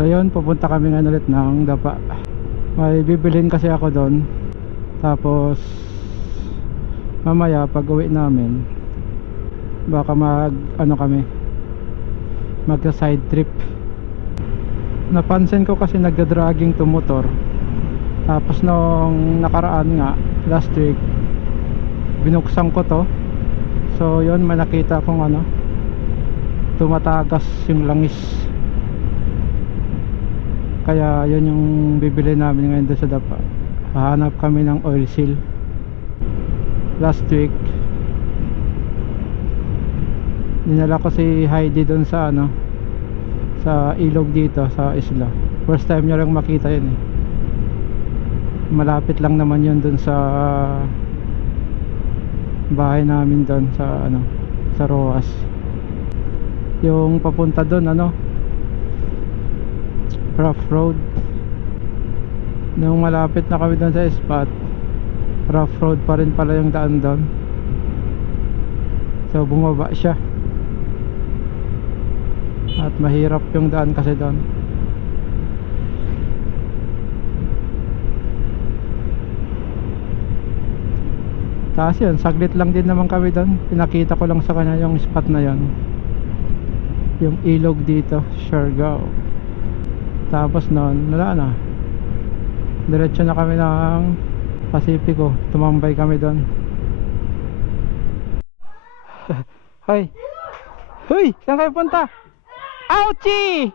So yun, pupunta kami nga ulit ng Dapa. May bibilhin kasi ako doon. Tapos mamaya pag uwi namin, baka mag ano kami, magsa side trip. Napansin ko kasi nagda-dragging to motor. Tapos nung nakaraan nga, last week, binuksan ko to. So yun, may nakita kong ano, tumatagas yung langis. Kaya yun yung bibili namin ngayon doon sa Dapa. Hahanap kami ng oil seal. Last week dinala ko si Heidi doon sa ano, sa ilog dito sa isla. First time niya lang makita yun eh. Malapit lang naman yun doon sa bahay namin doon sa ano, sa Roas. Yung papunta doon ano, rough road. Nung malapit na kami doon sa spot, rough road pa rin pala yung daan doon. So bumaba siya. At mahirap yung daan kasi doon. Tapos yun, saglit lang din naman kami doon. Pinakita ko lang sa kanya yung spot na yun, yung ilog dito, Siargao. Tapos noon, wala na, diretso na kami ng Pacifico. Tumambay kami doon. Hoy! Hoy! Saan kayo punta? Ouchie!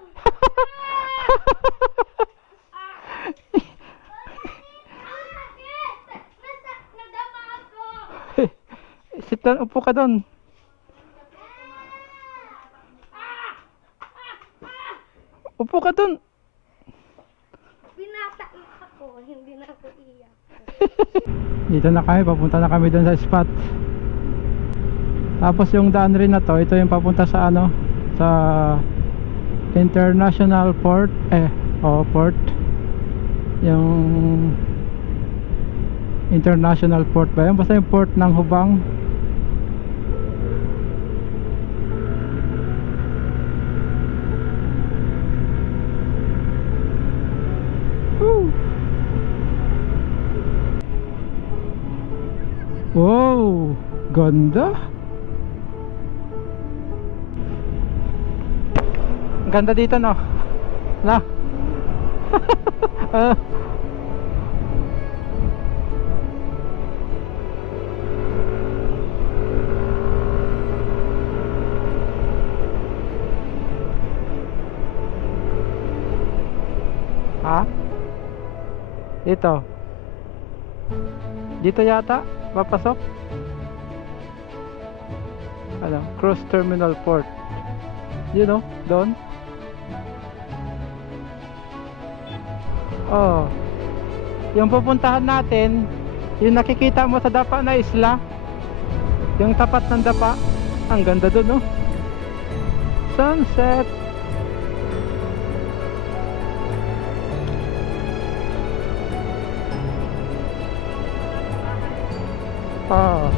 Sit down, upo ka doon. Upo ka doon. Binataiyak ako, hindi na ako iyak. Dito na kami, papunta na kami doon sa spot. Tapos yung daan rin na to, ito yung papunta sa ano, sa International Port, port. Yung International Port ba yun? Basta yung port ng Hubang. Woo! Wow! Ganda! Ganda dito no? Na? Ha? Dito yata papasok. Ano? Cruise Terminal Port. You know, doon. Oh. Yung pupuntahan natin, yung nakikita mo sa Dapa na isla, yung tapat ng Dapa, ang ganda doon, no? Sunset. Oh.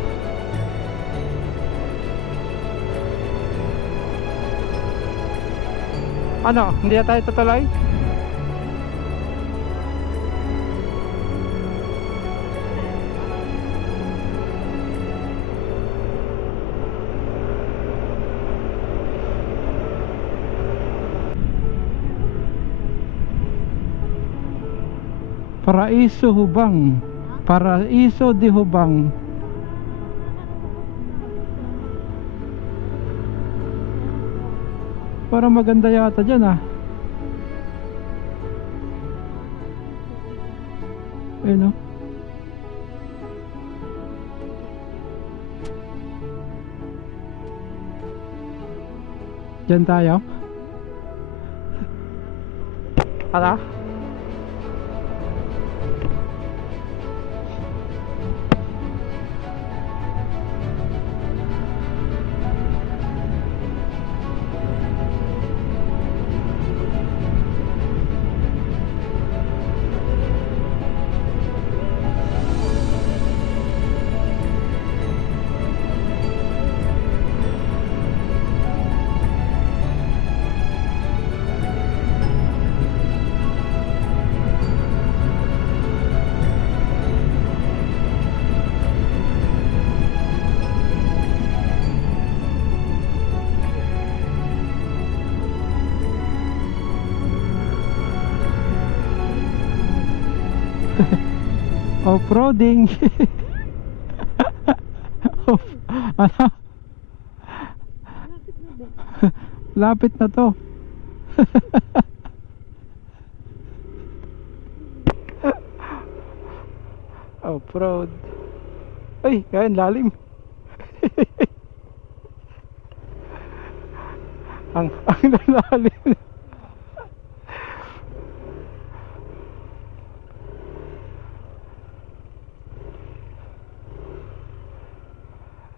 Ano, hindi na tayo tutuloy? Paraiso Hubang. Paraiso de Hubang. Parang maganda yata dyan ah. Ayun o. Dyan tayo. Hala? Off-roading. Ano? Lapit na to. Off-road. Ay, yan lalim. ang lalim.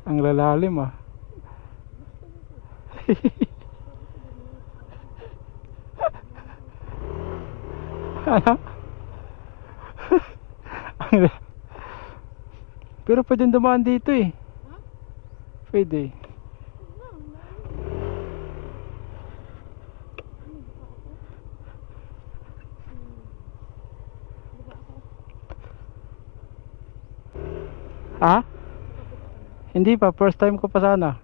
Ang lalalim ah. Ano? Pero pwedeng dumaan dito eh. Pwede. Ah? Hindi pa, first time ko pa sana.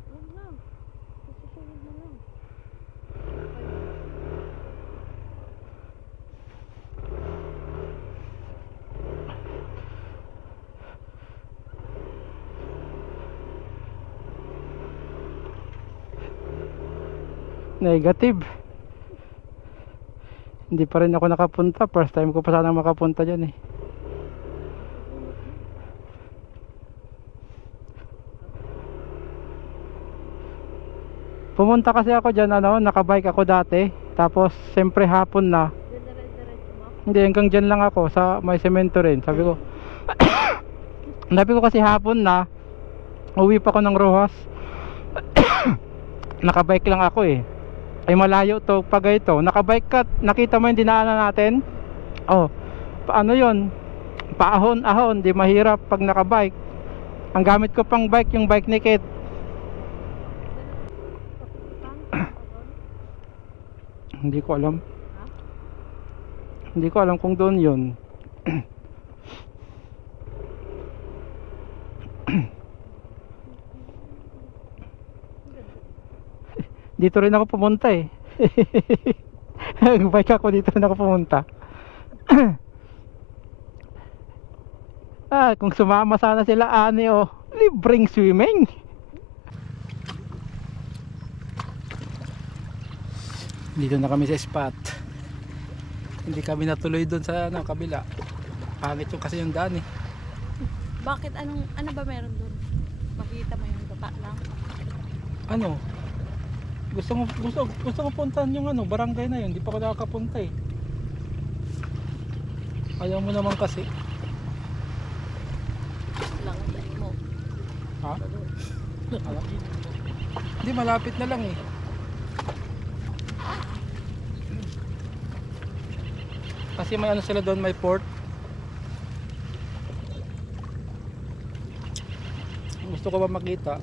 Negative. Hindi pa rin ako nakapunta, first time ko pa sana makapunta dyan eh. Pumunta kasi ako dyan, ano, nakabike ako dati. Tapos, siyempre hapon na. Hindi, hanggang dyan lang ako, sa may semento rin. Sabi ko, sabi ko kasi hapon na, uwi pa ako ng Rojas. Nakabike lang ako eh. Ay malayo to, pag ito, nakabike ka, nakita mo yung dinaanan natin? Oh, paano yun? Paahon-ahon, di mahirap pag nakabike. Ang gamit ko pang bike, yung bike ni Kate. Hindi ko alam. Hindi ko alam kung doon yun. Dito rin ako pumunta eh. Bike ako, dito rin ako pumunta. Kung sumama sana sila ani oh, libreng swimming. Dito na kami sa spot. Hindi kami natuloy doon sa ano, kabila. Pangit yung kasi yung daan eh. Bakit? Ano ba meron doon? Makita mo yung baba lang? Ano? Gusto ko puntahan yung ano, barangay na yun. Hindi pa ako nakakapunta eh. Ayaw mo naman kasi. Langan mo. Ha? Hindi, malapit na lang eh. Kasi may ano sila doon, may port. Gusto ko ba makita?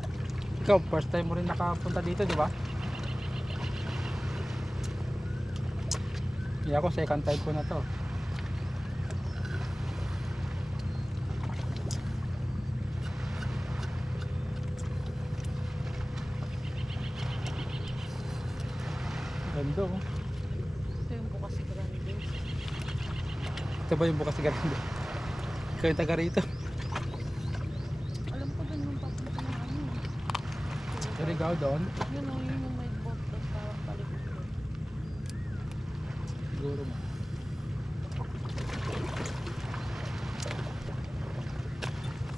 Ikaw, first time mo rin nakapunta dito, di ba? Hindi ako, second time ko na to. Ganda oh. Ito yung bukas si Grande. Ito ba yung bukas si Grande? Ikaw yung taga rito. Alam ko doon yung papunta ng ano. Surigao doon? Yun o, yun yung may boat doon parang palikot doon. Siguro mo.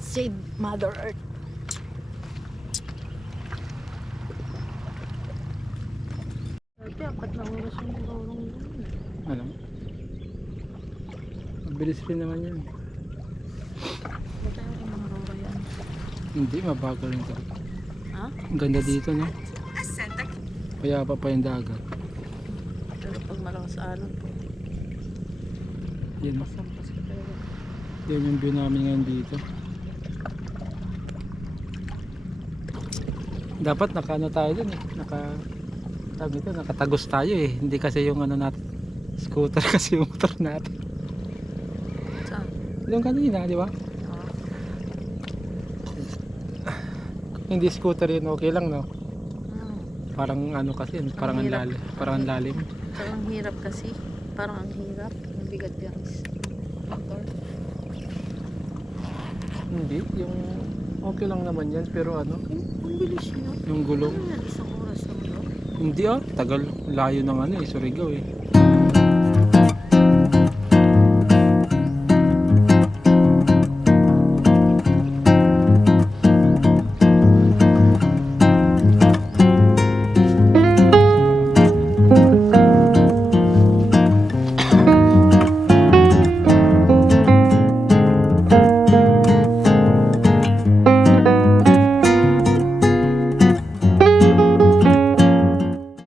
Save Mother Earth. Ate, 4 na oras yung lorong doon. Ano? Mabilis rin naman yun. Ito yung mga rora yan. Hindi, mabagal rin to. Ha? Ang ganda dito, no? Kaya pa yung dagat. Pero pag malakas alon po. Yan. Pasampas ka talaga. Yan yung view namin ngayon dito. Dapat nakaano tayo dun eh. Nakatagos tayo eh. Hindi kasi yung ano natin. Scooter kasi yung motor natin. Saan? Yung kanina, di ba? Oo. Hindi scooter yun, okay lang no? Parang Parang ano kasi, parang ang hirap. lalim. Parang ang lalim. ang hirap kasi. Parang ang hirap. Ang bigat guys. Motor. Hindi, yung okay lang naman yan pero ano, Ang bilis niya. yung gulong. Ano yan, isang oras lang doon? Hindi tagal, layo ng ano Surigao